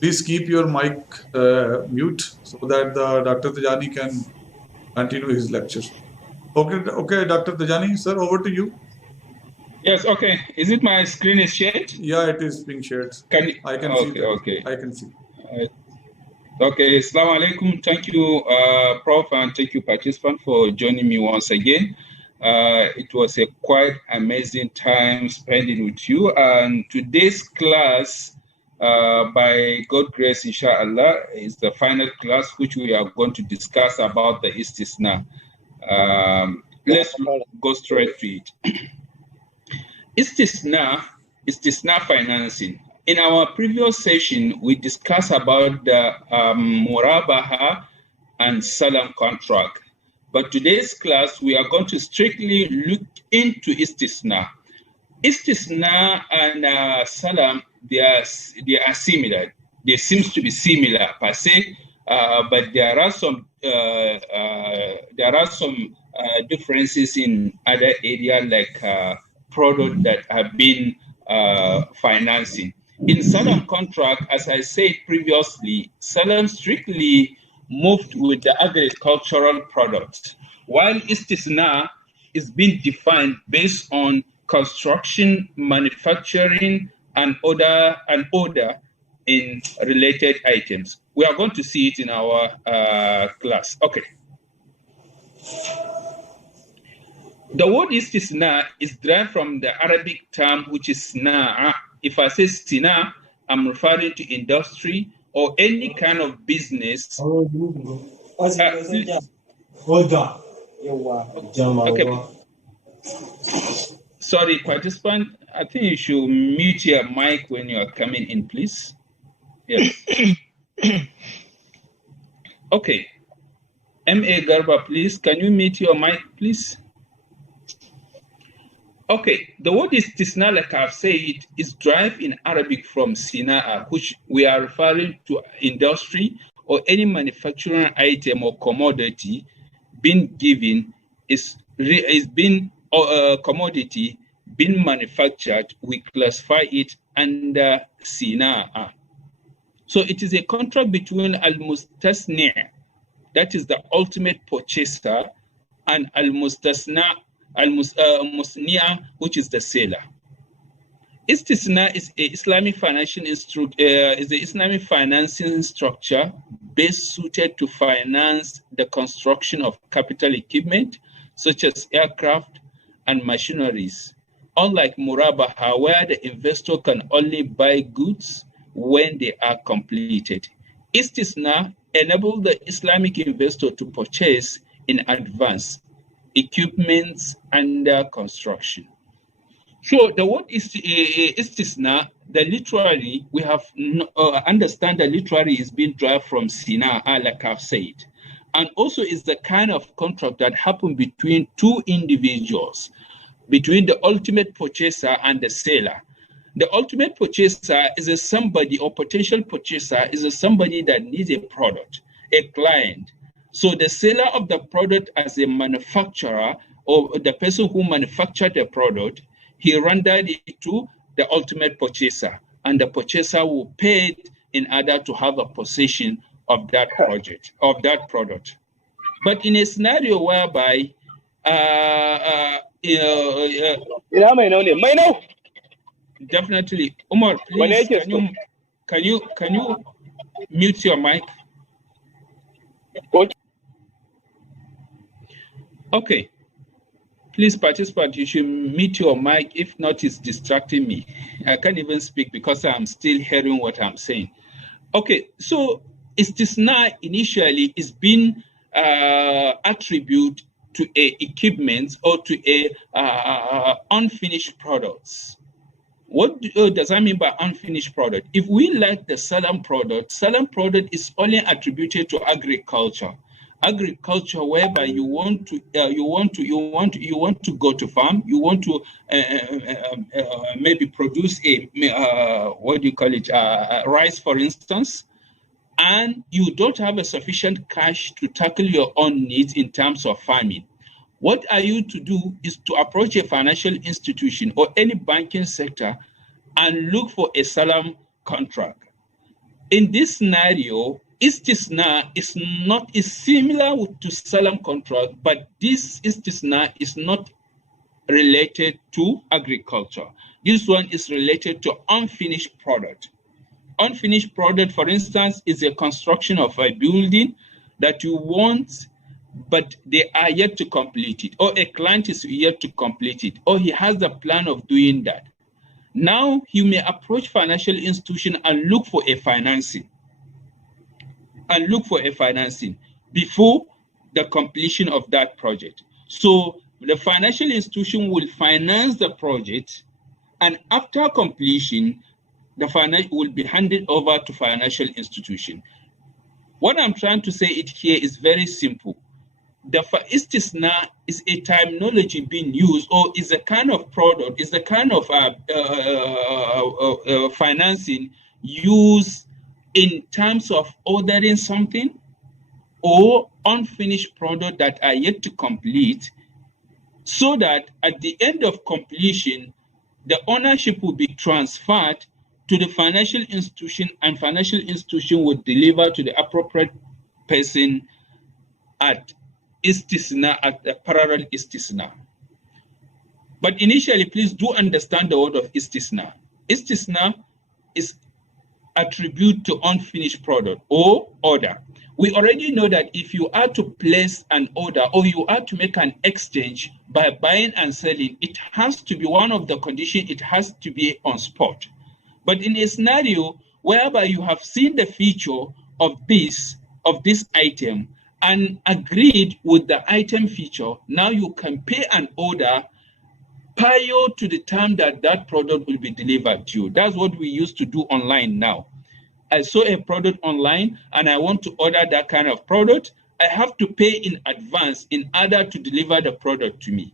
Please keep your mic mute so that the Dr. Tijjani can continue his lecture. Okay, Dr. Tijjani, sir, over to you. Yes, okay. Is it my screen is shared? Yeah, it is being shared. I can see that. Okay. I can see. Okay, Assalamu alaikum. Thank you, Prof, and thank you, participant, for joining me once again. It was a quite amazing time spending with you. And today's class, by God's grace, inshallah, is the final class which we are going to discuss about the istisna. Let's go straight to it. Istisna financing. In our previous session, we discussed about the murabaha and salam contract. But today's class, we are going to strictly look into istisna. Istisna and salam, they are similar. They seem to be similar per se, but there are some differences in other areas like products that have been financing. In salam contract, as I said previously, salam strictly moved with the agricultural products, while istisna is being defined based on construction, manufacturing, and other in related items. We are going to see it in our class. Okay. The word istisna is derived from the Arabic term which is sina'a. If I say sina, I'm referring to industry or any kind of business. Okay. Sorry, participant, I think you should mute your mic when you are coming in, please. Yes. Okay. M.A. Garba, please, can you mute your mic, please? Okay, the word istisna, like I've said, is derived in Arabic from sina'a, which we are referring to industry or any manufacturing item or commodity being given commodity being manufactured. We classify it under sina'a. So it is a contract between al-mustasni', that is the ultimate purchaser, and al-mustasna' al-musni'a, which is the seller. Istisna is a Islamic Islamic financing structure best suited to finance the construction of capital equipment such as aircraft and machineries. Unlike murabaha, where the investor can only buy goods when they are completed, istisna enables the Islamic investor to purchase in advance equipments under construction. So the word istisna, the literally, we have understand that literally is being derived from sina, like I've said, and also is the kind of contract that happened between two individuals, between the ultimate purchaser and the seller. The ultimate purchaser is a somebody, or potential purchaser is a somebody that needs a product, a client. So the seller of the product as a manufacturer, or the person who manufactured the product, he rendered it to the ultimate purchaser, and the purchaser will pay it in order to have a possession of that project, of that product. But in a scenario whereby definitely, Umar, please, can you mute your mic? Okay. Please, participant, you should mute your mic. If not, it's distracting me. I can't even speak because I'm still hearing what I'm saying. Okay, so istisna initially is being attributed to a equipment or to a unfinished products. What does that mean by unfinished product? If we like the salam product is only attributed to agriculture. Agriculture, whereby you want to go to farm, you want to maybe produce a rice, for instance, and you don't have a sufficient cash to tackle your own needs in terms of farming. What are you to do is to approach a financial institution or any banking sector and look for a salam contract. In this scenario, istisna is similar to salam contract, but this istisna is not related to agriculture. This one is related to unfinished product. Unfinished product, for instance, is a construction of a building that you want, but they are yet to complete it, or a client is yet to complete it, or he has the plan of doing that. Now he may approach financial institution and look for a financing. Before the completion of that project. So the financial institution will finance the project, and after completion, the finance will be handed over to financial institution. What I'm trying to say it here is very simple. The istisna is a terminology being used, or is a kind of product, is a kind of financing used in terms of ordering something or unfinished product that are yet to complete, so that at the end of completion, the ownership will be transferred to the financial institution, and financial institution will deliver to the appropriate person at istisna, at the parallel istisna. But initially, please do understand the word of istisna. Istisna is attribute to unfinished product or order. We already know that if you are to place an order or you are to make an exchange by buying and selling, it has to be one of the conditions, it has to be on spot. But in a scenario whereby you have seen the feature of this item and agreed with the item feature, now you can pay an order prior to the time that that product will be delivered to you. That's what we used to do online now. I saw a product online and I want to order that kind of product. I have to pay in advance in order to deliver the product to me.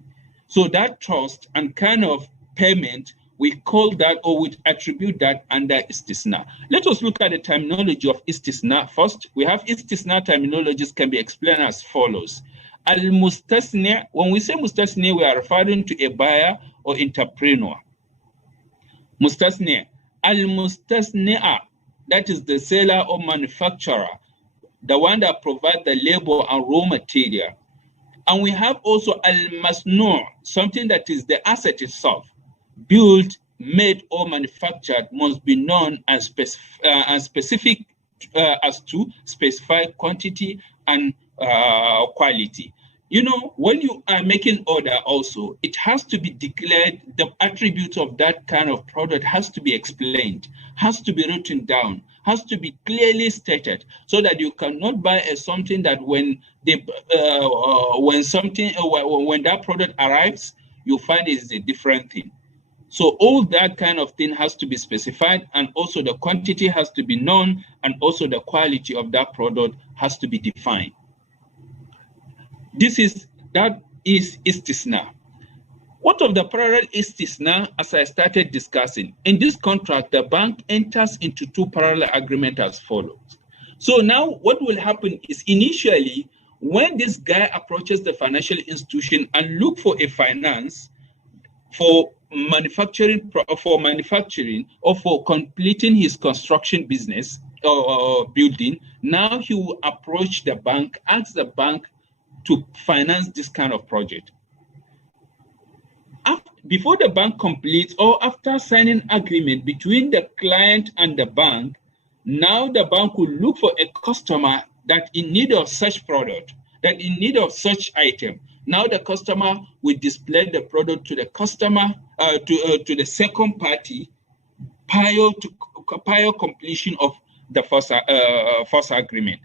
So that trust and kind of payment, we call that, or we attribute that under istisna. Let us look at the terminology of istisna first. We have istisna terminologies can be explained as follows. Al-mustasni, when we say mustasni, we are referring to a buyer or entrepreneur. Mustasni. Al-mustasni'a, that is the seller or manufacturer, the one that provides the labor and raw material. And we have also al-masnu', something that is the asset itself. Built, made, or manufactured must be known and specific as to specify quantity and quality. You know, when you are making order also, it has to be declared, the attributes of that kind of product has to be explained, has to be written down, has to be clearly stated, so that you cannot buy something that when that product arrives, you find it is a different thing. So all that kind of thing has to be specified, and also the quantity has to be known, and also the quality of that product has to be defined. That is istisna. What of the parallel istisna, as I started discussing? In this contract, the bank enters into two parallel agreements as follows. So now what will happen is, initially, when this guy approaches the financial institution and look for a finance for manufacturing or for completing his construction business or building, now he will approach the bank, ask the bank to finance this kind of project. Before the bank completes, or after signing agreement between the client and the bank, now the bank will look for a customer that in need of such product, that in need of such item. Now the customer will display the product to the customer, to the second party, prior completion of the first agreement,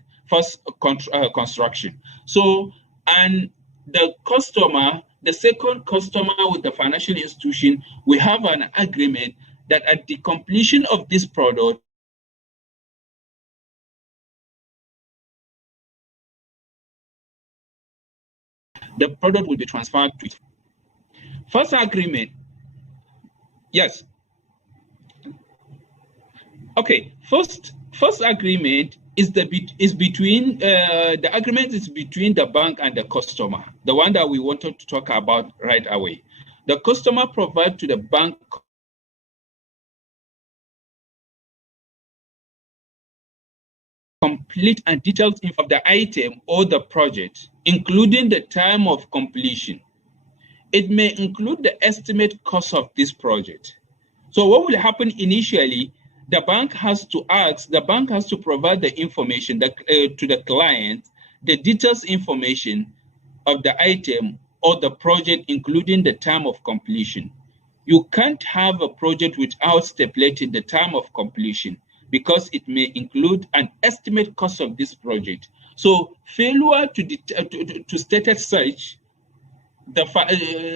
construction. So, and the customer, the second customer with the financial institution, we have an agreement that at the completion of this product, the product will be transferred to it. First agreement, yes. Okay, first agreement is between the agreement is between the bank and the customer, the one that we wanted to talk about right away. The customer provides to the bank complete and detailed info of the item or the project, including the time of completion. It may include the estimate cost of this project. So what will happen initially, the bank has to provide the information to the client, the details information of the item or the project, including the time of completion. You can't have a project without stipulating the time of completion because it may include an estimate cost of this project. So failure to state as such,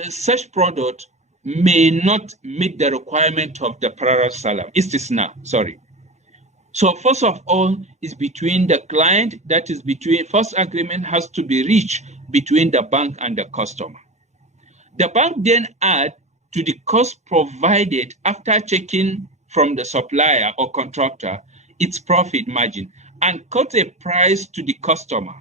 such product may not meet the requirement of the parallel salam. Istisna, sorry. So first of all is between the client, that is between, first agreement has to be reached between the bank and the customer. The bank then add to the cost provided after checking from the supplier or contractor its profit margin and cut a price to the customer.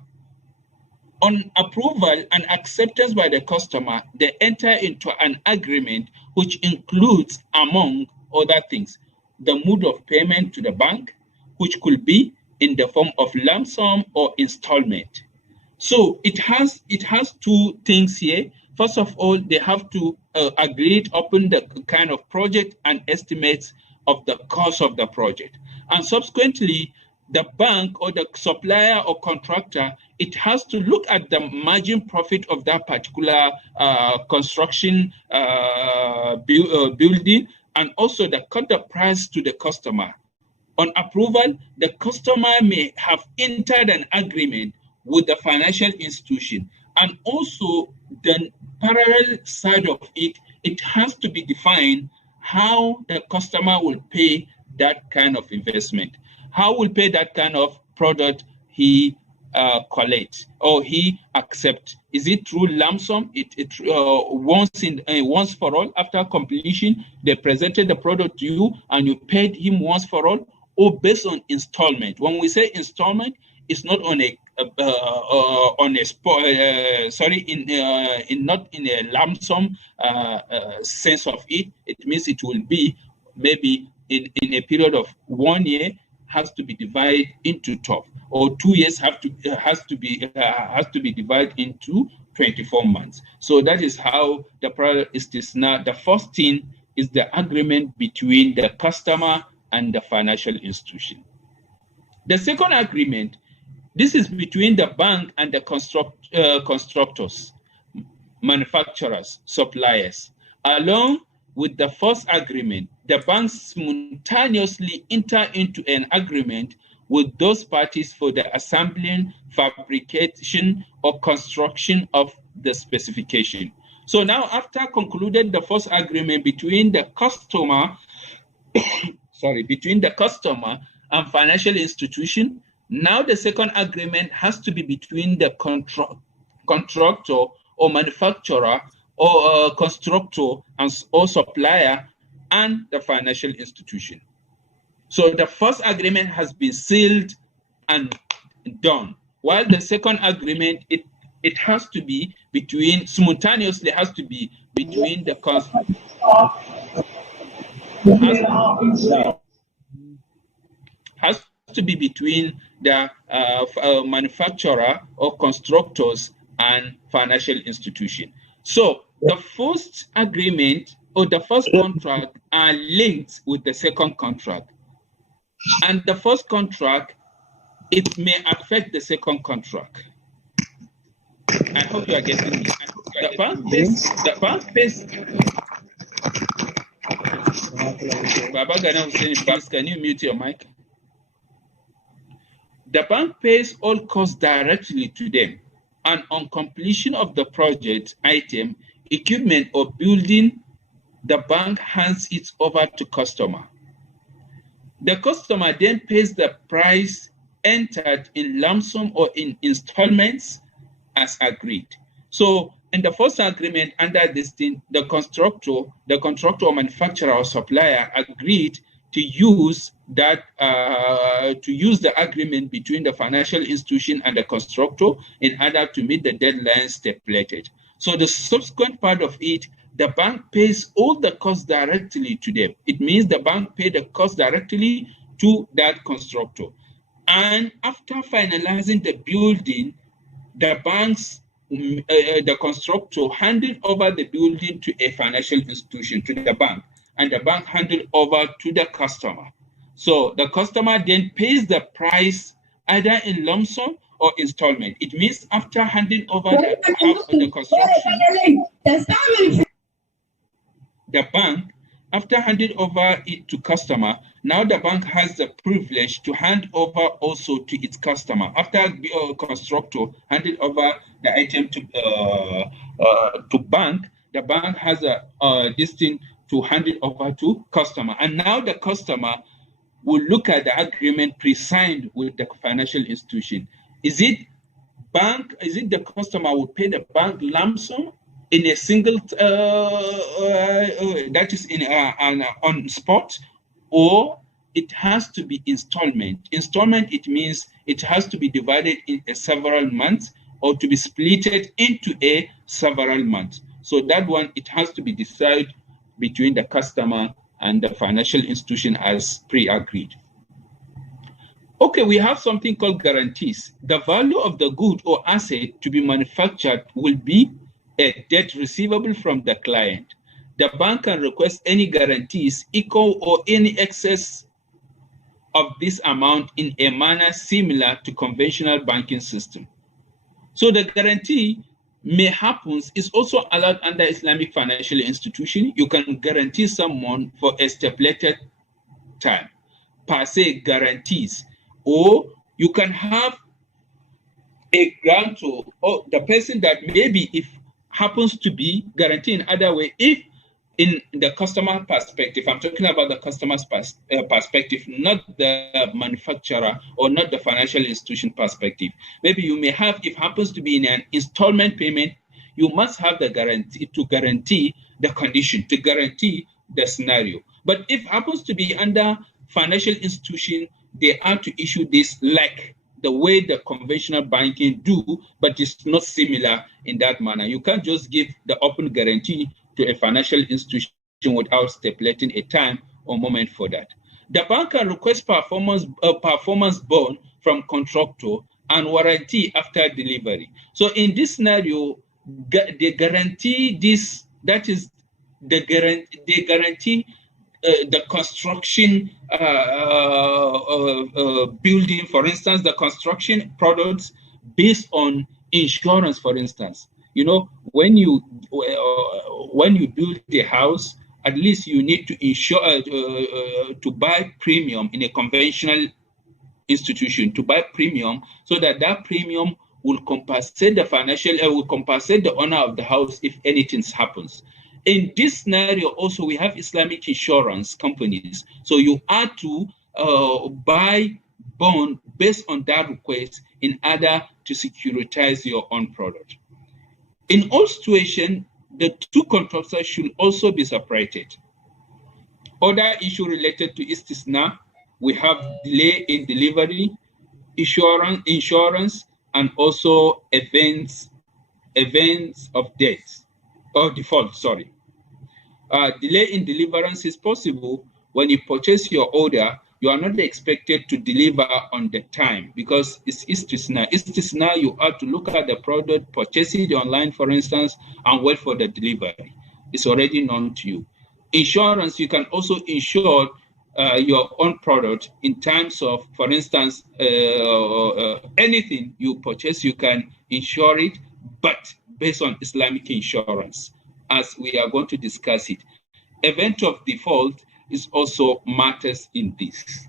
On approval and acceptance by the customer, they enter into an agreement which includes, among other things, the mode of payment to the bank, which could be in the form of lump sum or installment. So it has two things here. First of all, they have to agree upon the kind of project and estimates of the cost of the project. And subsequently, the bank or the supplier or contractor, it has to look at the margin profit of that particular construction building, and also cut the price to the customer. On approval, the customer may have entered an agreement with the financial institution, and also the parallel side of it, it has to be defined how the customer will pay that kind of investment, how will pay that kind of product he collects or he accepts. Is it through lump sum? Once for all, after completion, they presented the product to you and you paid him once for all, or based on installment. When we say installment, it's not on a not in a lump sum sense of it. It means it will be maybe in a period of 1 year, has to be divided into 12, or 2 years has to be divided into 24 months. So that is how the product is this. Now, the first thing is the agreement between the customer and the financial institution. The second agreement, this is between the bank and the constructors, manufacturers, suppliers. Along with the first agreement, the banks simultaneously enter into an agreement with those parties for the assembling, fabrication, or construction of the specification. So now, after concluded the first agreement between the customer, between the customer and financial institution, now the second agreement has to be between the contractor or manufacturer or constructor or supplier and the financial institution. So the first agreement has been sealed and done, while the second agreement, it has to be simultaneously has to be between the has to be between the manufacturer or constructors and financial institution. So the first agreement or the first contract are linked with the second contract. And the first contract, it may affect the second contract. I hope you are getting me. The bank pays. Baba Ghana Hussein, please, can you mute your mic? The bank pays all costs directly to them, and on completion of the project item, equipment or building, the bank hands it over to customer. The customer then pays the price entered in lump sum or in installments as agreed. So in the first agreement under this thing, the contractor or manufacturer or supplier agreed to use the agreement between the financial institution and the constructor in order to meet the deadlines stipulated. So the subsequent part of it, the bank pays all the costs directly to them. It means the bank paid the cost directly to that constructor. And after finalizing the building, the banks, the constructor handed over the building to a financial institution, to the bank, and the bank handed over to the customer. So the customer then pays the price either in lump sum or installment. It means after handing over the construction, the bank, after handing over it to customer, now the bank has the privilege to hand over also to its customer. After constructor handed over the item to bank, the bank has this thing to hand it over to customer. And now the customer will look at the agreement pre-signed with the financial institution. Is it the customer will pay the bank lump sum in a single, that is on spot, or it has to be installment. Installment, it means it has to be divided in several months or to be splitted into a several months. So that one, it has to be decided between the customer and the financial institution as pre-agreed. Okay, we have something called guarantees. The value of the good or asset to be manufactured will be a debt receivable from the client. The bank can request any guarantees equal or any excess of this amount in a manner similar to conventional banking system. So the guarantee may happen is also allowed under Islamic financial institution. You can guarantee someone for a stipulated time, per se guarantees, or you can have a grantor or the person that maybe if happens to be guaranteed in other way, if in the customer perspective, I'm talking about the customer's perspective, not the manufacturer or not the financial institution perspective. Maybe you may have, if happens to be in an installment payment, you must have the guarantee to guarantee the condition, to guarantee the scenario. But if happens to be under financial institution, they are to issue this like the way the conventional banking do, but it's not similar in that manner. You can't just give the open guarantee to a financial institution without stipulating a time or moment for that. The bank can request performance bond from contractor and warranty after delivery. So in this scenario, they guarantee this, that is, they guarantee the construction building, for instance, the construction products based on insurance, for instance. You know, when you build a house, at least you need to insure to buy premium in a conventional institution, to buy premium, so that premium will compensate the will compensate the owner of the house if anything happens. In this scenario, also we have Islamic insurance companies, so you are to buy bond based on that request in order to securitize your own product. In all situations, the two contractors should also be separated. Other issue related to istisna, we have delay in delivery, insurance, and also events of death or default. Sorry. Delay in deliverance is possible when you purchase your order. You are not expected to deliver on the time because it's istisna. Istisna, you have to look at the product, purchase it online, for instance, and wait for the delivery. It's already known to you. Insurance, you can also insure your own product in terms of, for instance, anything you purchase, you can insure it, but based on Islamic insurance, as we are going to discuss it. Event of default is also matters in this.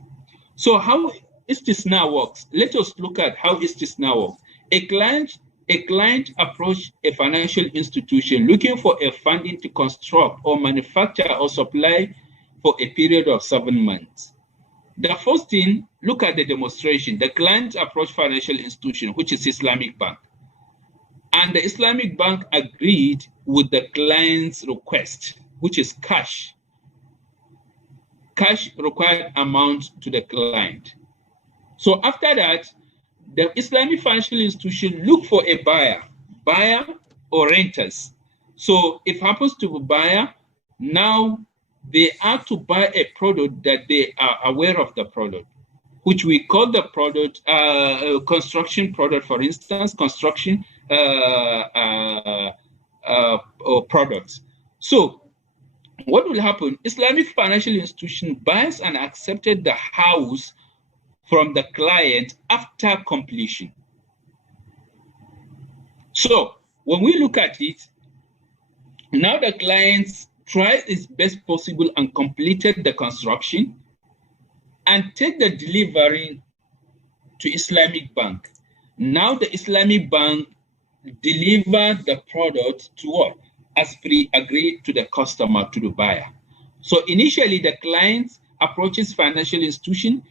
So how istisna works? Let us look at how istisna works. A client approached a financial institution looking for a funding to construct or manufacture or supply for a period of 7 months. The first thing, look at the demonstration. The client approached financial institution, which is Islamic Bank. And the Islamic Bank agreed with the client's request, which is cash required amount to the client. So after that, the Islamic financial institution look for a buyer or renters. So if happens to be buyer, now they are to buy a product that they are aware of the product. which we call the product, construction product, for instance, construction products. So what will happen? Islamic financial institution buys and accepted the house from the client after completion. So when we look at it, now the client tried its best possible and completed the construction and take the delivery to Islamic Bank. Now the Islamic Bank deliver the product to what? As pre-agreed to the customer, to the buyer. So initially the client approaches financial institution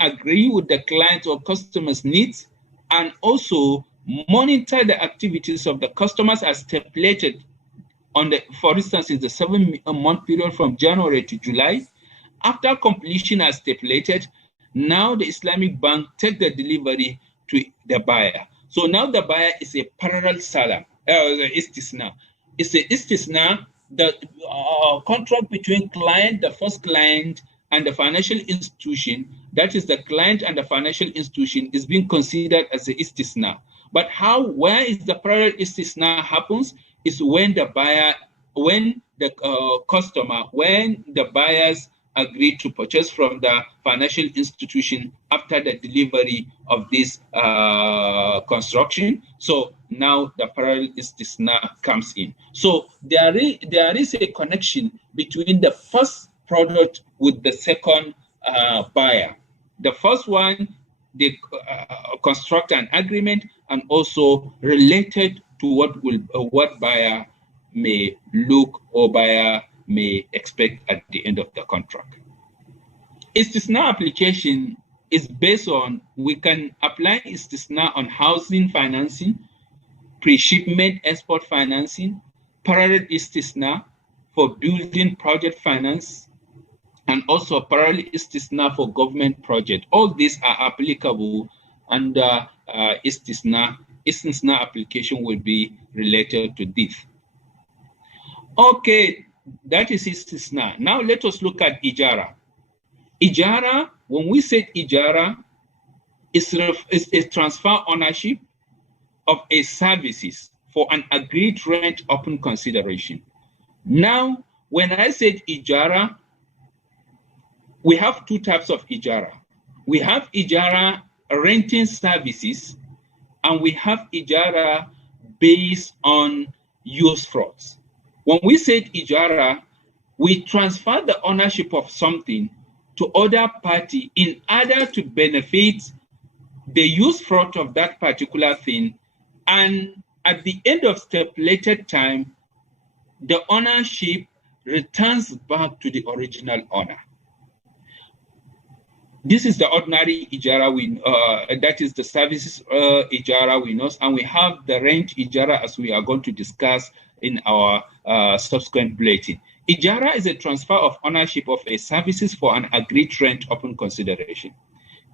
agree with the client or customer's needs and also monitor the activities of the customers as stipulated on the, for instance, in the 7-month period from January to July. After completion as stipulated, now the Islamic Bank take the delivery to the buyer. So now the buyer is a parallel seller, istisna. It's a istisna, the contract between client, the first client, and the financial institution, that is the client and the financial institution, is being considered as a istisna. But where is the parallel istisna happens is when the buyer, when the customer, when the buyers agree to purchase from the financial institution after the delivery of this construction. So now the parallel istisna comes in. So there is a connection between the first product with the second buyer. The first one, they construct an agreement and also related to what buyer may look or buyer may expect at the end of the contract. Istisna application is based on, we can apply istisna on housing financing, pre-shipment export financing, parallel istisna for building project finance, and also parallel istisna for government project. All these are applicable under istisna. Istisna application will be related to this. Okay, that is istisna. Now let us look at Ijara. Ijara, when we say Ijara, is a transfer ownership of a services for an agreed rent upon consideration. Now, when I said Ijara, we have two types of Ijara. We have Ijara renting services, and we have Ijara based on use frauds. When we said Ijara, we transfer the ownership of something to other party in order to benefit the use fraud of that particular thing, and at the end of stipulated time, the ownership returns back to the original owner. This is the ordinary Ijara, that is the services Ijara we know, and we have the rent Ijara as we are going to discuss in our subsequent bulletin. Ijara is a transfer of ownership of a services for an agreed rent upon consideration.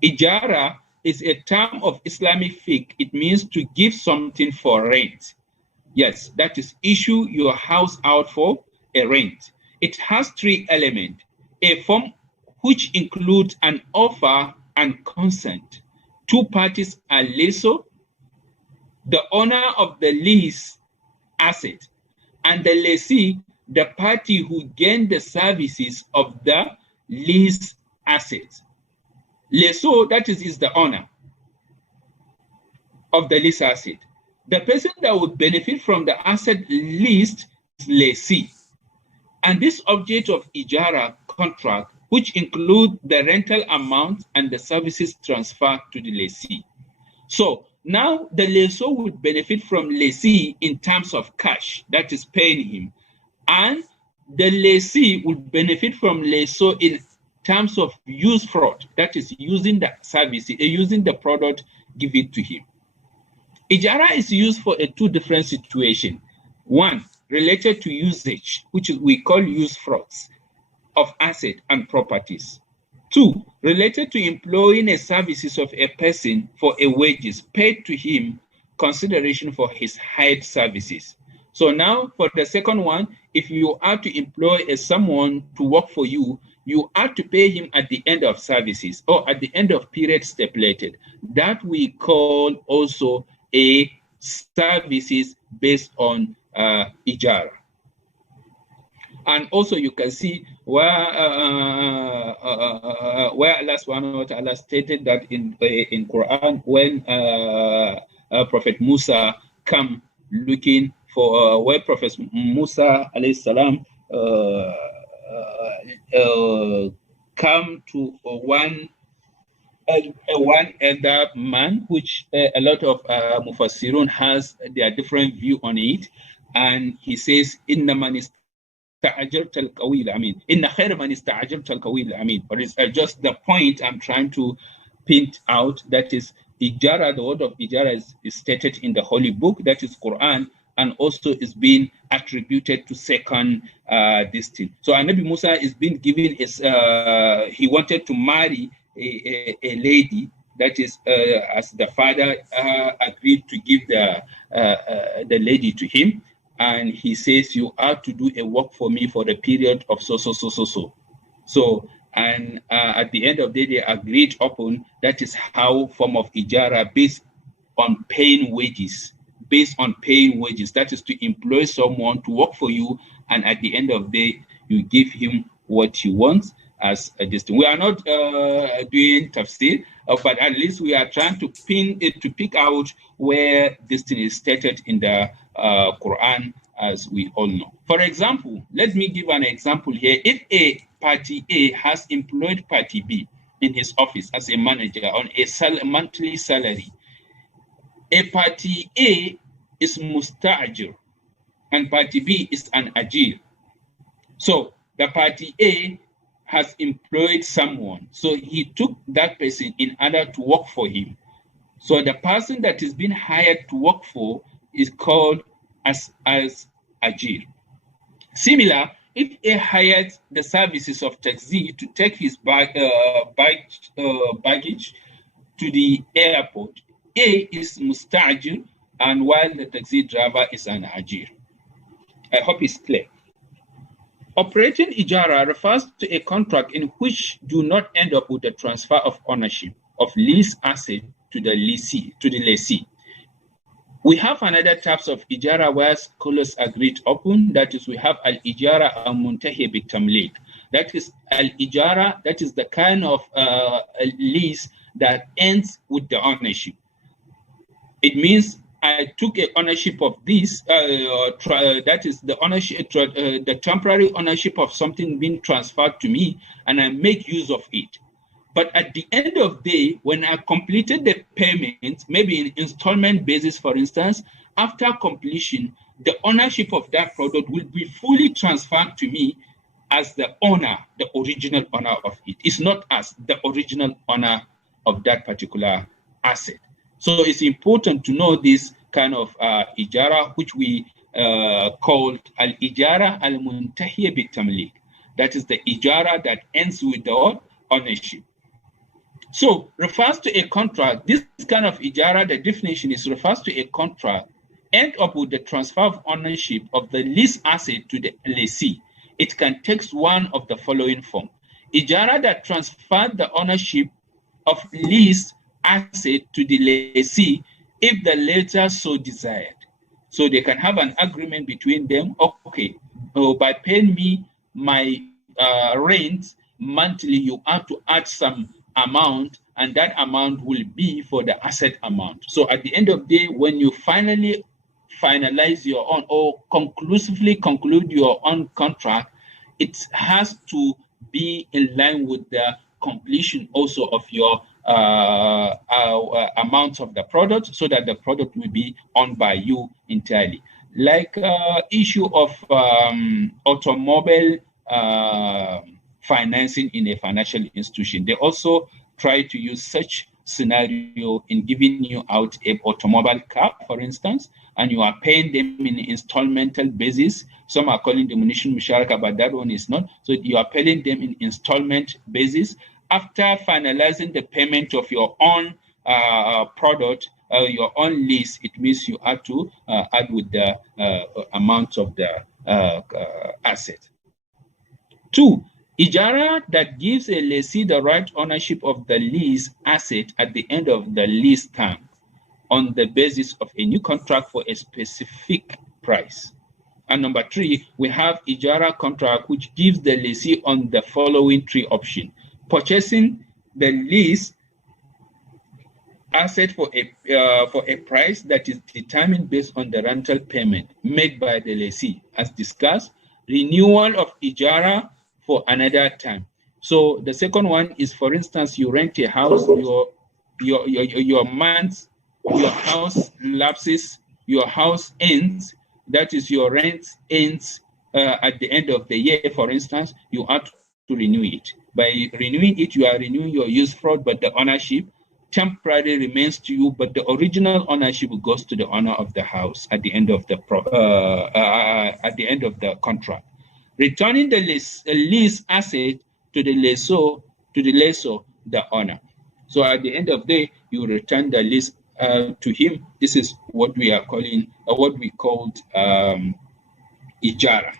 Ijara is a term of Islamic fiqh. It means to give something for rent. Yes, that is issue your house out for a rent. It has three elements: a form which includes an offer and consent. Two parties are lessor, the owner of the lease asset, and the lessee, the party who gained the services of the lease asset. Lessor, that is the owner of the lease asset. The person that would benefit from the asset leased is lessee. And this object of Ijara contract, which include the rental amount and the services transferred to the lessee. So now the lessor would benefit from lessee in terms of cash, that is paying him, and the lessee would benefit from lessor in terms of use fraud, that is using the service, using the product given to him. Ijara is used for two different situations. One, related to usage, which we call use frauds of asset and properties. Two, related to employing a services of a person for a wages paid to him consideration for his hired services. So now for the second one, if you are to employ someone to work for you, you are to pay him at the end of services or at the end of period stipulated. That we call also a services based on Ijara. And also you can see where Allah subhanahu wa ta'ala stated that in Quran when Prophet Musa come looking for where Prophet Musa alayhi salam come to one elder man, which a lot of Mufassirun has their different view on it, and he says, "Inna man ista'ajarta al-qawil amin. Inna khayra man ista'ajarta al-qawil amin." But it's just the point I'm trying to point out, that is Ijara. The word of Ijara is stated in the Holy Book, that is Quran, and also is being attributed to second this thing. So Anabi Musa is being given he wanted to marry a lady, that is as the father agreed to give the lady to him, and he says, you are to do a work for me for the period of so. So and at the end of the day they agreed upon, that is how form of Ijara based on paying wages. That is to employ someone to work for you, and at the end of the day you give him what he wants as a distance. We are not doing tafsir, but at least we are trying to pick out where this thing is stated in the Quran, as we all know. For example, let me give an example here. If a party A has employed party B in his office as a manager on a monthly salary, a party A is musta'ajir and party B is an ajir. So the party A has employed someone, so he took that person in order to work for him. So the person that is being hired to work for is called as ajir. Similar, if A hired the services of taxi to take his baggage to the airport, A is musta'ajir, and while the taxi driver is an ajir. I hope it's clear. Operating Ijara refers to a contract in which do not end up with the transfer of ownership of lease asset to the lessee. We have another types of Ijara where scholars agreed upon, that is, we have al-Ijara al-Muntahi bit-Tamlik. That is al-Ijara, that is the kind of lease that ends with the ownership. It means I took a ownership of this, that is the ownership, the temporary ownership of something being transferred to me, and I make use of it. But at the end of the day, when I completed the payment, maybe in installment basis, for instance, after completion, the ownership of that product will be fully transferred to me as the owner, the original owner of it. It's not as the original owner of that particular asset. So it's important to know this kind of Ijara, which we called al-Ijara al-Muntahiya bit-Tamlik. That is the Ijara that ends with the ownership. So refers to a contract. This kind of Ijara, the definition is refers to a contract end up with the transfer of ownership of the lease asset to the lessee. It can take one of the following form. Ijara that transferred the ownership of lease asset to the lessee if the latter so desired. So they can have an agreement between them. Okay, by paying me my rent monthly, you have to add some amount, and that amount will be for the asset amount. So at the end of the day, when you finally finalize your own or conclusively conclude your own contract, it has to be in line with the completion also of your amount of the product, so that the product will be owned by you entirely. Like issue of automobile financing in a financial institution, they also try to use such scenario in giving you out a automobile car, for instance, and you are paying them in installmental basis. Some are calling the munition musharaka, but that one is not. So you are paying them in installment basis. After finalizing the payment of your own product, your own lease, it means you have to add with the amount of the asset. 2, Ijara that gives a lessee the right ownership of the lease asset at the end of the lease term on the basis of a new contract for a specific price. And number 3, we have Ijara contract, which gives the lessee on the following 3 options: purchasing the lease asset for a price that is determined based on the rental payment made by the lessee, as discussed, renewal of Ijara for another time. So the second one is, for instance, you rent a house, your house lapses, your house ends, that is your rent ends at the end of the year, for instance, you have to renew it. By renewing it, you are renewing your use fraud, but the ownership temporarily remains to you, but the original ownership goes to the owner of the house at the end of the contract. Returning the lease asset to the lessor, the owner. So at the end of the day, you return the lease to him. This is what we are calling, what we called Ijara.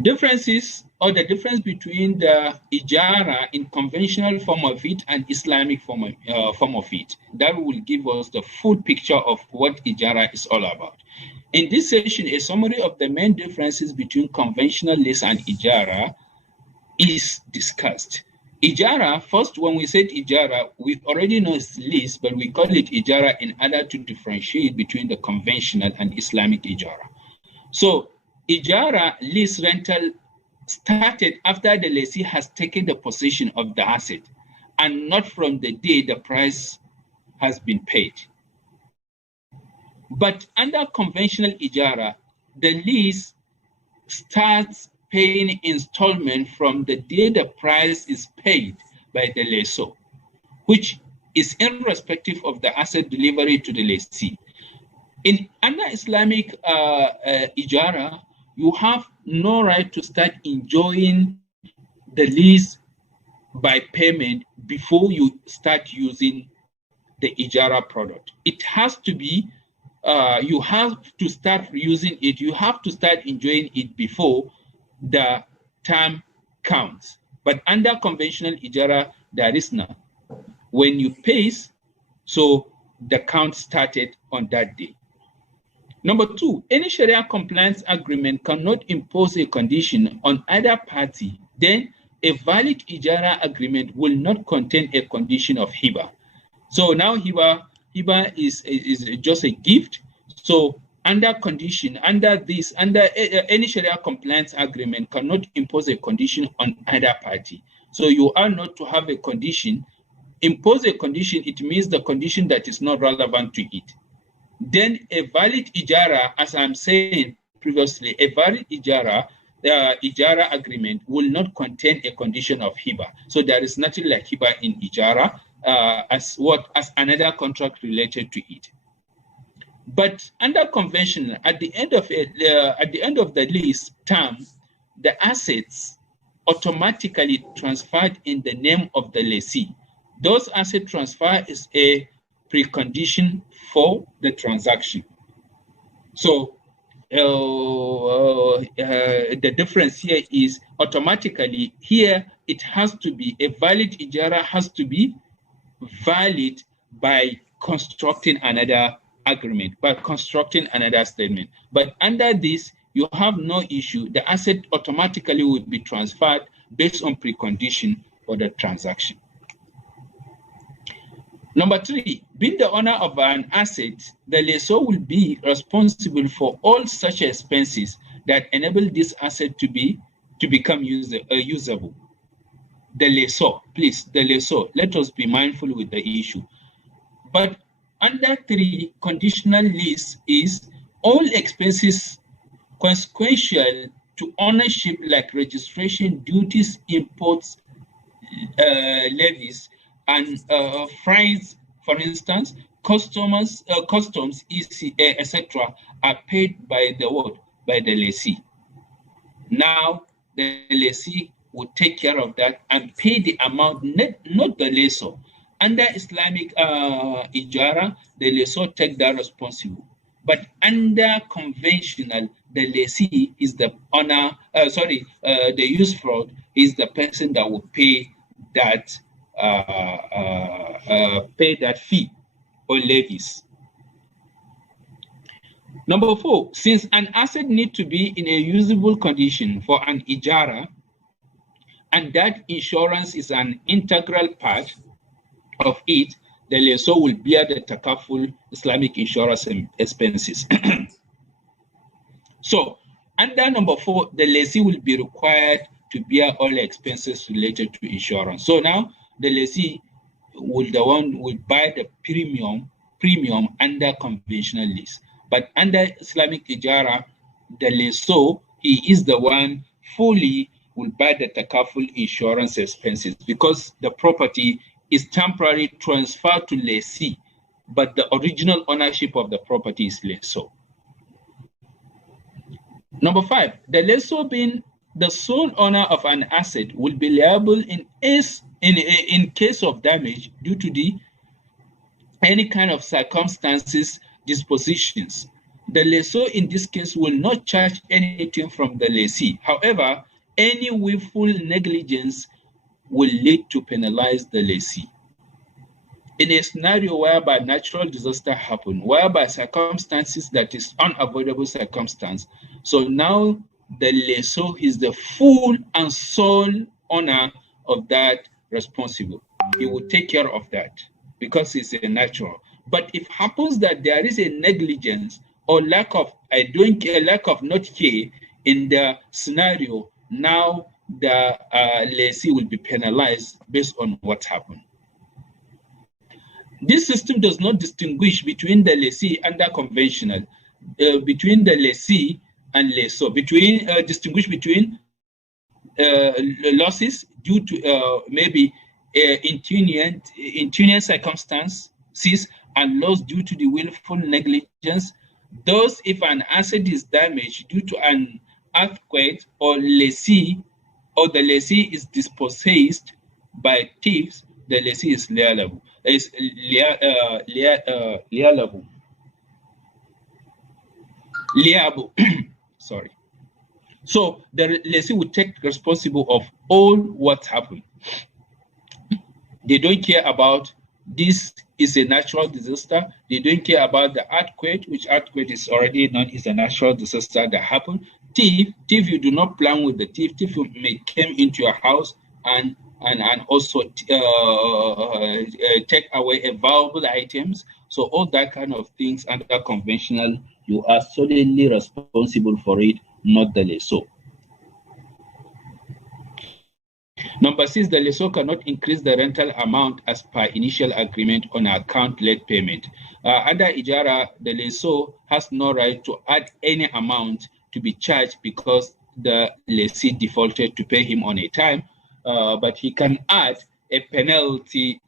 Differences, or the difference between the Ijara in conventional form of it and Islamic form of it. That will give us the full picture of what Ijara is all about. In this session, a summary of the main differences between conventional lease and Ijara is discussed. Ijara, first, when we said Ijara, we already know it's lease, but we call it Ijara in order to differentiate between the conventional and Islamic Ijara. So Ijara, lease rental, started after the lessee has taken the possession of the asset and not from the day the price has been paid. But under conventional Ijara, the lease starts paying installment from the day the price is paid by the lessor, which is irrespective of the asset delivery to the lessee. Under Islamic Ijara, you have no right to start enjoying the lease by payment before you start using the Ijara product. It has to be, you have to start using it, you have to start enjoying it before the term counts. But under conventional Ijara, there is none. When you pay, so the count started on that day. Number 2, any Sharia compliance agreement cannot impose a condition on either party. Then a valid Ijara agreement will not contain a condition of hiba. So now hiba is just a gift. So under condition, under any Sharia compliance agreement cannot impose a condition on either party. So you are not to have a condition. Impose a condition, it means the condition that is not relevant to it. Then a valid Ijara, as I'm saying previously, a valid Ijara, the Ijara agreement will not contain a condition of hiba. So there is nothing like hiba in Ijara as another contract related to it. But under conventional, at the end of the lease term, the assets automatically transferred in the name of the lessee. Those asset transfer is a precondition for the transaction. So the difference here is automatically here it has to be a valid Ijara, has to be valid by constructing another agreement, by constructing another statement. But under this, you have no issue. The asset automatically will be transferred based on precondition for the transaction. Number 3, being the owner of an asset, the lessor will be responsible for all such expenses that enable this asset to become usable. The lessor, please, the lessor, let us be mindful with the issue. But under 3, conditional lease is all expenses consequential to ownership like registration, duties, imports, levies, and fines, for instance, customs, ECA, etc., are paid by the lessee. Now the lessee will take care of that and pay the amount, not the lessor. Under Islamic Ijara, the lessor take that responsible. But under conventional, the lessee is the owner, the use fraud is the person that will pay that fee or levies. Number 4, since an asset needs to be in a usable condition for an Ijara, and that insurance is an integral part of it, the lessor will bear the takaful Islamic insurance expenses. So, under number 4, the lessee will be required to bear all expenses related to insurance. So now the lessee will buy the premium under conventional lease. But under Islamic Ijara, the lessor, he is the one fully will buy the takaful insurance expenses because the property is temporarily transferred to lessee, but the original ownership of the property is lessor. Number 5, the lessor being the sole owner of an asset will be liable in case of damage due to any kind of circumstances, dispositions. The lessor in this case will not charge anything from the lessee. However, any willful negligence will lead to penalize the lessee. In a scenario whereby natural disaster happen, whereby circumstances that is unavoidable circumstance, so now the lessor is the full and sole owner of that responsible. He will take care of that because it's a natural. But if happens that there is a negligence or lack of not care in the scenario, now the lessee will be penalized based on what happened. This system does not distinguish between the lessee under conventional, between the lessee and lessor, distinguish between losses due to maybe inconvenient circumstances and loss due to the willful negligence. Thus, if an asset is damaged due to an earthquake or the lessee is dispossessed by thieves, the lessee is liable. Sorry. So the lessee will take responsible of all what happened. They don't care about this is a natural disaster. They don't care about the earthquake, which earthquake is already known as a natural disaster that happened. Thief, you do not plan with the thief. Thief may come into your house and also take away valuable items. So all that kind of things under conventional, you are solely responsible for it, not the lessor. Number 6, the lessor cannot increase the rental amount as per initial agreement on account late payment. Under Ijara, the lessor has no right to add any amount to be charged because the lessee defaulted to pay him on a time, but he can add a penalty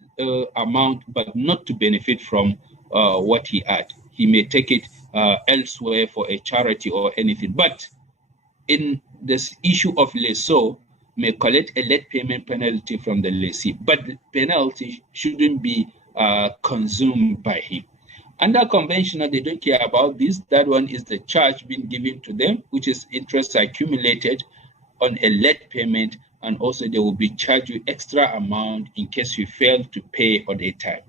amount, but not to benefit from what he had. He may take it elsewhere for a charity or anything. But in this issue of lessor, may collect a late payment penalty from the lessee, but the penalty shouldn't be consumed by him. Under conventional, they don't care about this. That one is the charge being given to them, which is interest accumulated on a late payment, and also they will be charged with extra amount in case you fail to pay on a time.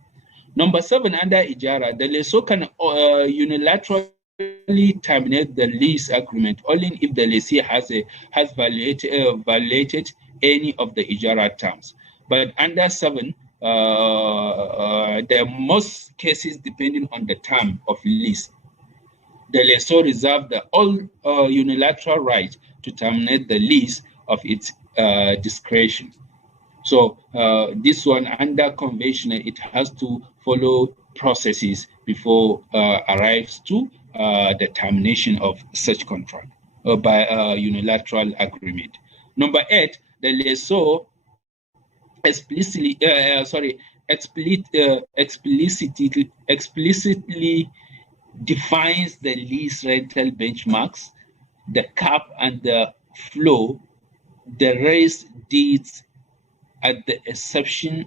Number 7, under Ijara, the lessor can unilaterally terminate the lease agreement only if the lessee has violated any of the Ijara terms. But under 7, there are most cases depending on the term of lease. The lessor reserves the all unilateral right to terminate the lease of its discretion. So this one under conventional, it has to follow processes before arrives to the termination of such contract by unilateral agreement. Number 8, the lessor explicitly defines the lease rental benchmarks, the cap and the flow, the raised deeds at the inception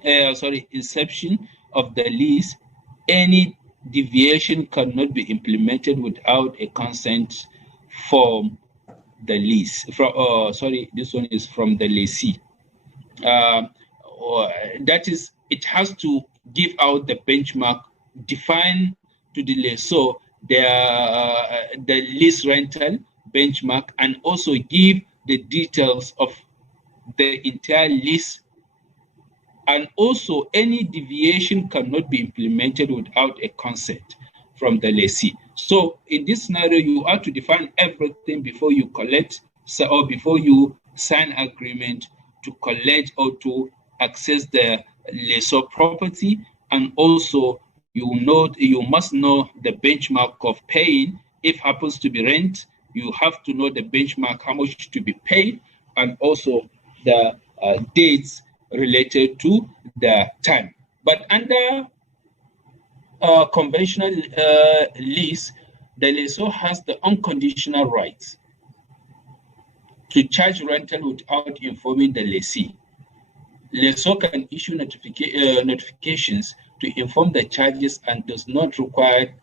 of the lease, any deviation cannot be implemented without a consent from the lease. This one is from the lessee. That is, it has to give out the benchmark, define to the lessor the lease rental benchmark, and also give the details of the entire lease. And also, any deviation cannot be implemented without a consent from the lessee. So in this scenario, you have to define everything before you collect, or before you sign agreement to collect or to access the lessor property. And also, you must know the benchmark of paying. If happens to be rent, you have to know the benchmark, how much to be paid, and also the dates related to the time. But under conventional lease, the lessor has the unconditional rights to charge rental without informing the lessee. Lessor can issue notifications to inform the charges and does not require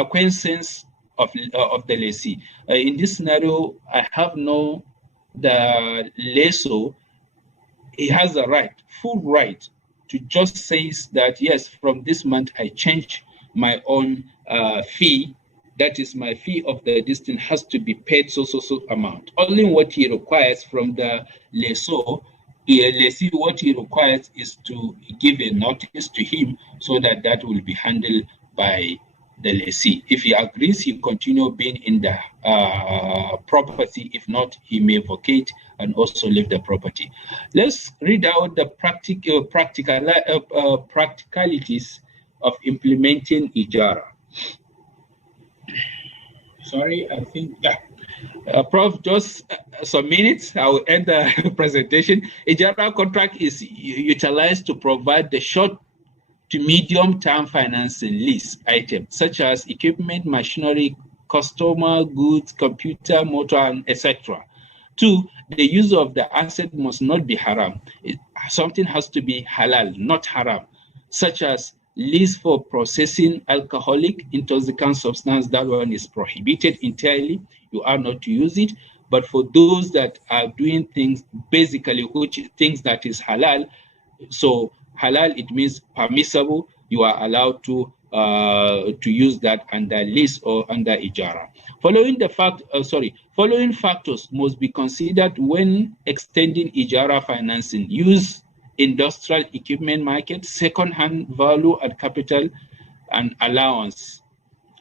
acquiescence of the lessee. In this scenario, I have no the lessor. He has a right, full right, to just say that yes, from this month I change my own fee. That is, my fee of the distance has to be paid so amount. Only what he requires from the lessor, lessee, what he requires is to give a notice to him so that will be handled by the lessee. If he agrees, he continue being in the property. If not, he may vacate and also leave the property. Let's read out the practicalities of implementing Ijara. Sorry, I think, Prof, just some minutes, I will end the presentation. Ijara contract is utilized to provide the short to medium-term financing lease items, such as equipment, machinery, customer goods, computer, motor, and etc. 2, the use of the asset must not be haram. Something has to be halal, not haram, such as lease for processing alcoholic, intoxicant substance. That one is prohibited entirely. You are not to use it. But for those that are doing things, basically, things that is halal, so halal, it means permissible. You are allowed to use that under lease or under Ijara. Following factors must be considered when extending Ijara financing. Use industrial equipment market, second-hand value and capital, and allowance.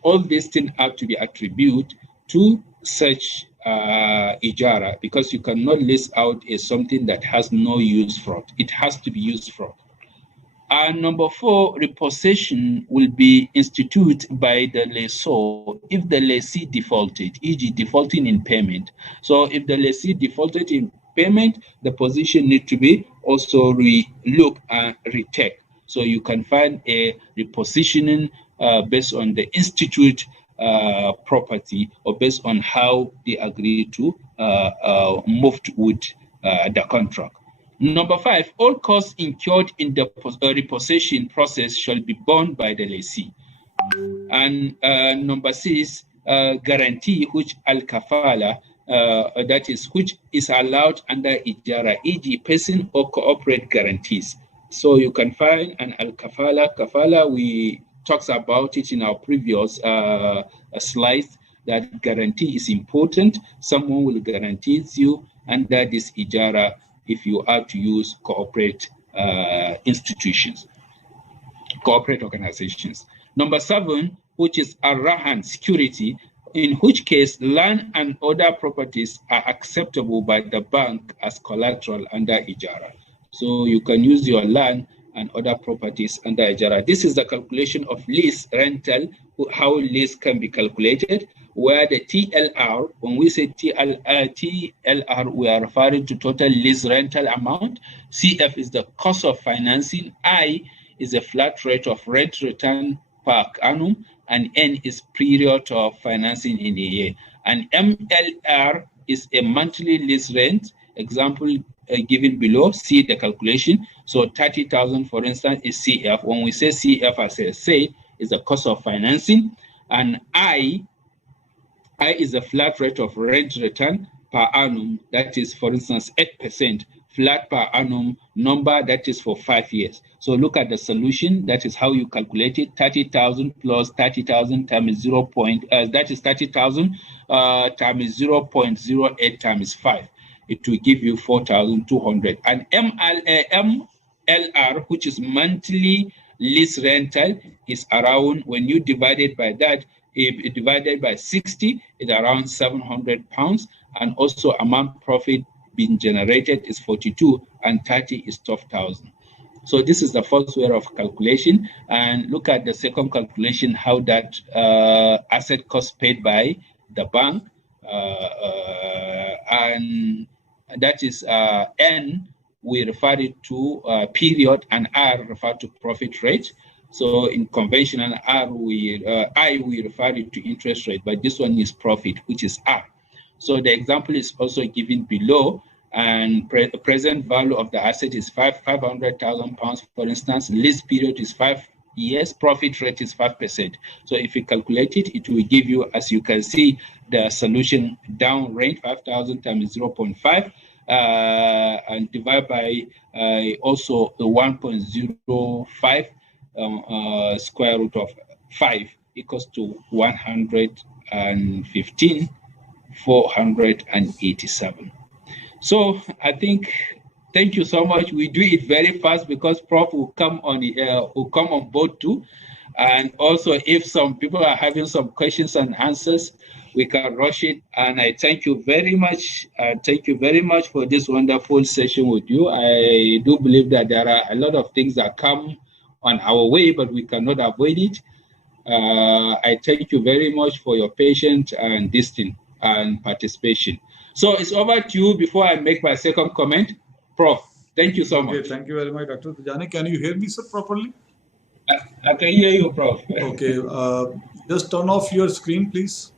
All these things have to be attributed to such Ijara, because you cannot lease out something that has no use for it. It has to be used for. And number 4, repossession will be instituted by the lessor if the lessee defaulted, e.g. defaulting in payment. So if the lessee defaulted in payment, the position needs to be also re-look and retake. So you can find a repositioning based on the institute property, or based on how they agree to move with the contract. Number 5, all costs incurred in the repossession process shall be borne by the lessee. And number 6, guarantee, which al-kafala, that is, which is allowed under Ijara, e.g. person or corporate guarantees. So you can find an al-kafala. Kafala, we talked about it in our previous slides, that guarantee is important. Someone will guarantee you under this Ijara if you have to use corporate institutions, corporate organizations. Number 7, which is Arahan, security, in which case land and other properties are acceptable by the bank as collateral under Ijara. So you can use your land and other properties under Ijara. This is the calculation of lease rental, how lease can be calculated, where the TLR, when we say TLR, we are referring to total lease rental amount. CF is the cost of financing. I is a flat rate of rent return per annum, and N is period of financing in a year. And MLR is a monthly lease rent, example given below, see the calculation. So 30,000, for instance, is CF. When we say CF, as I say, is the cost of financing, and I is a flat rate of rent return per annum. That is, for instance, 8% flat per annum number. That is for 5 years. So look at the solution. That is how you calculate it. 30,000 plus 30,000 times 0. That is 30,000 times 0.08 times 5. It will give you 4,200. And MLR, which is monthly lease rental, is around, when you divide it by that, if divided by 60, it's around £700. And also amount profit being generated is 42, and 30 is 12,000. So this is the first way of calculation. And look at the second calculation, how that asset cost paid by the bank, and that is N, we refer it to period, and R refer to profit rate. So in conventional I, we refer it to interest rate, but this one is profit, which is R. So the example is also given below, and present value of the asset is £500,000, for instance. Lease period is 5 years. Profit rate is 5%. So if you calculate it, it will give you, as you can see, the solution down range 5,000 times 0.5, and divide by also the 1.05 square root of 5 equals to 115,487. So I think, thank you so much. We do it very fast because Prof will come on board too. And also, if some people are having some questions and answers, we can rush it. And I thank you very much. Thank you very much for this wonderful session with you. I do believe that there are a lot of things that come on our way, but we cannot avoid it. I thank you very much for your patience and listening and participation. So it's over to you before I make my second comment. Prof, thank you so much. Thank you very much, Dr. Tijjani. Can you hear me, sir, properly? I can hear you, Prof. Okay, just turn off your screen, please.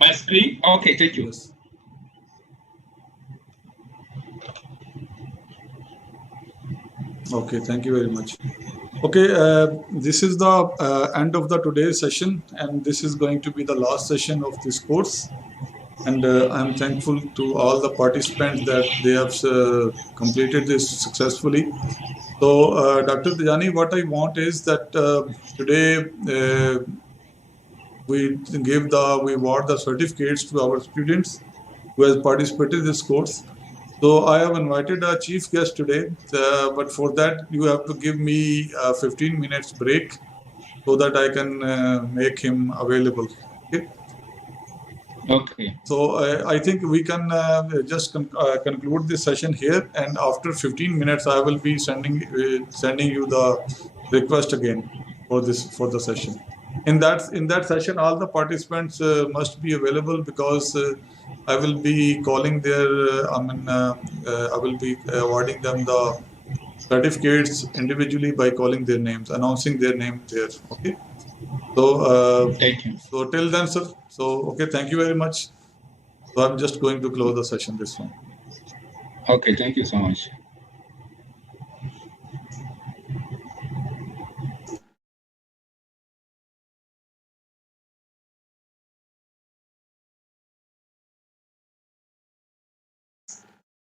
My screen? Okay, thank you. Yes. Okay, thank you very much. Okay, this is the end of the today's session, and this is going to be the last session of this course. And I'm thankful to all the participants that they have completed this successfully. So, Dr. Tijjani, what I want is that today we award the certificates to our students who has participated in this course. So I have invited a chief guest today, but for that you have to give me a 15 minutes break so that I can make him available. Okay. Okay. So I think we can just conclude this session here, and after 15 minutes I will be sending you the request again for the session. In that session, all the participants must be available because I will be calling their. I will be awarding them the certificates individually by calling their names, announcing their name there. Okay. So thank you. So till then, sir. So okay, thank you very much. So I'm just going to close the session this one. Okay, thank you so much.